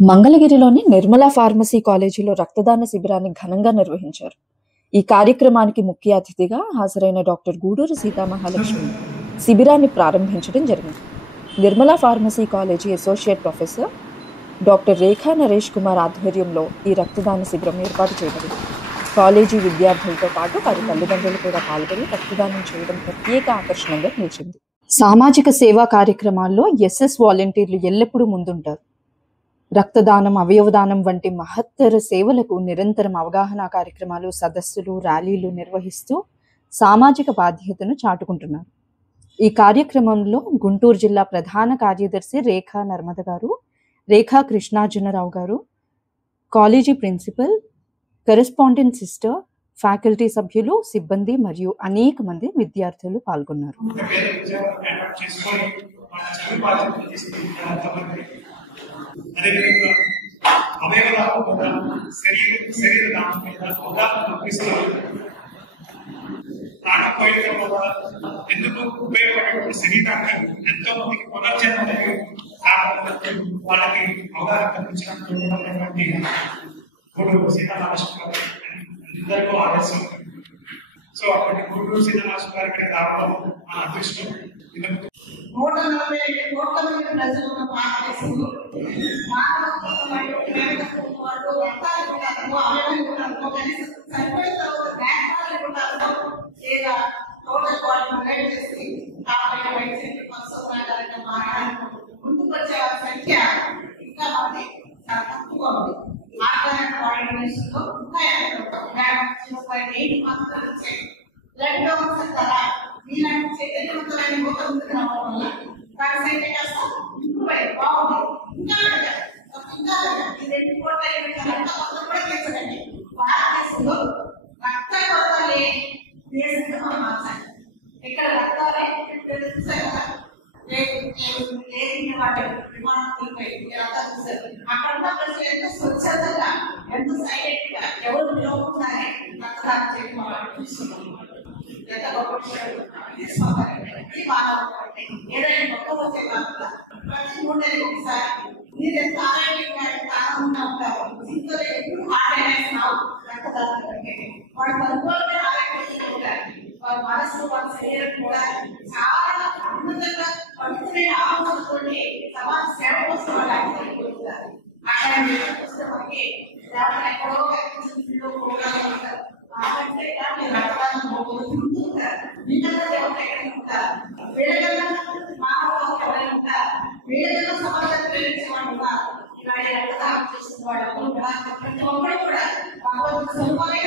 మంగళగిరిలోని నిర్మలా ఫార్మసీ కాలేజీలో రక్తదాన శిబిరాన్ని ఘనంగా నిర్వహించారు. ఈ కార్యక్రమానికి ముఖ్య అతిథిగా హాజరైన డాక్టర్ గూడూరు సీతామహాలక్ష్మి శిబిరాన్ని ప్రారంభించడం జరిగింది. Nirmala pharmacy college associate professor doctor Rekha Naresh Kumar ఆధ్వర్యంలో ఈ రక్తదాన శిబిరం ఏర్పాటు చేయబడింది. కాలేజీ విద్యార్థులతో పాటు వారి తల్లిదండ్రులు కూడా పాల్గొని రక్తదానం చేయడం ప్రత్యేక ఆకర్షణగా నిలిచింది. సామాజిక సేవా కార్యక్రమాల్లో ఎస్ఎస్ వాలంటీర్లు ఎల్లప్పుడూ ముందుంటారు. రక్తదానం, అవయవదానం వంటి మహత్తర సేవలకు నిరంతరం అవగాహన కార్యక్రమాలు, సదస్సులు, ర్యాలీలు నిర్వహిస్తూ సామాజిక బాధ్యతను చాటుకుంటున్నారు. ఈ కార్యక్రమంలో గుంటూరు జిల్లా ప్రధాన కార్యదర్శి రేఖా నర్మద గారు, రేఖా కృష్ణార్జునరావు గారు, college principal, correspondent sister, faculty సభ్యులు, సిబ్బంది మరియు అనేక మంది విద్యార్థులు పాల్గొన్నారు. అదేవిధంగా అవయవదానం మీద శరీర దానం మీద అవగాహన కల్పిస్తున్నారు. ప్రాణం పోయడం వల్ల ఎందుకు ఉపయోగపడేటువంటి శరీరాన్ని ఎంతో మందికి పునర్జన్మ వాళ్ళకి అవగాహన కల్పించినటువంటి గూడూరు సీతామహాలక్ష్మి అందరికీ ఆదర్శం. సో అటువంటి గూడూరు సీతామహాలక్ష్మి గారి ఇక్కడికి రావడం మన అదృష్టం. 140 కోట్ల మంది ప్రజలు ఉన్న భారతదేశంలో చనిపోయిన తర్వాత బ్యాంక్ లేదా టోటల్ బాడీ చేసి కాబట్టి వైద్యులు పరిశోధన ముందుకు వచ్చే వారి సంఖ్య ఇంకా మంది చాలా తక్కువ ఉంది. ఆర్గానిక్ బాడీ డొనేషన్ లో ఇంకా 8 వచ్చాయి. బ్లడ్ డొనేషన్ ద్వారా మీలాంటి చైతన్యవంతమైన యువత ముందుకు రావడం వల్ల దాని సంఖ్య కాస్త ఇంప్రూవ్ అయ్యి బాగుంది. ఇంకా ఇంకా ఈ 2 కోట్ల కూడా తీర్చదండి. భారతదేశంలో రక్త కొరత లేని దేశంగా మనం మార్చాలి. ఇక్కడ రక్తాలే చూసారు కదా, విమానం వెళ్ళిపోయి రక్తాలు చూసారు. అక్కడున్న ప్రజలు ఎంతో స్వచ్ఛందంగా, ఎంతో సైలెంట్ గా, ఎవరు పిలవకుండానే రక్తదానం చేయడం మనం చూస్తున్నాం. ఎంత గొప్ప ఏదైనా గొప్ప వచ్చే కాకుండా ప్రతి 3 నెలలకు ఒకసారి మీరు ఎంత ఆరోగ్యంగా, ఎంత ఆనందంగా ఉంటారు. ఇంట్లో ఎప్పుడు ఆటైనావు రక్తదానం కంటే వాడు పరిపూర్ణ ఆరోగ్యంగా ఉంటారు. వారి మనసు, వారి శరీరం కూడా చాలా ఉన్నతంగా పవిత్రమైన ఆలోచనతో సమాజ సేవ కోసం వాళ్ళు ఆగిపోతున్నారు. అట్లాంటి వస్తే మనకి ఎక్కడో ప్రోగ్రామ్ ఉంటారు. వీళ్ళకన్నా మానవ ఎవరైనా ఉంటారు, వీళ్ళకన్నా సమాజాన్ని ప్రేరించే వాళ్ళు ఉన్నారు. ఇలాంటి రక్తదానం చేసిన వాళ్ళు ప్రతి ఒక్కరు కూడా భగవంతుడు స్వరూపమే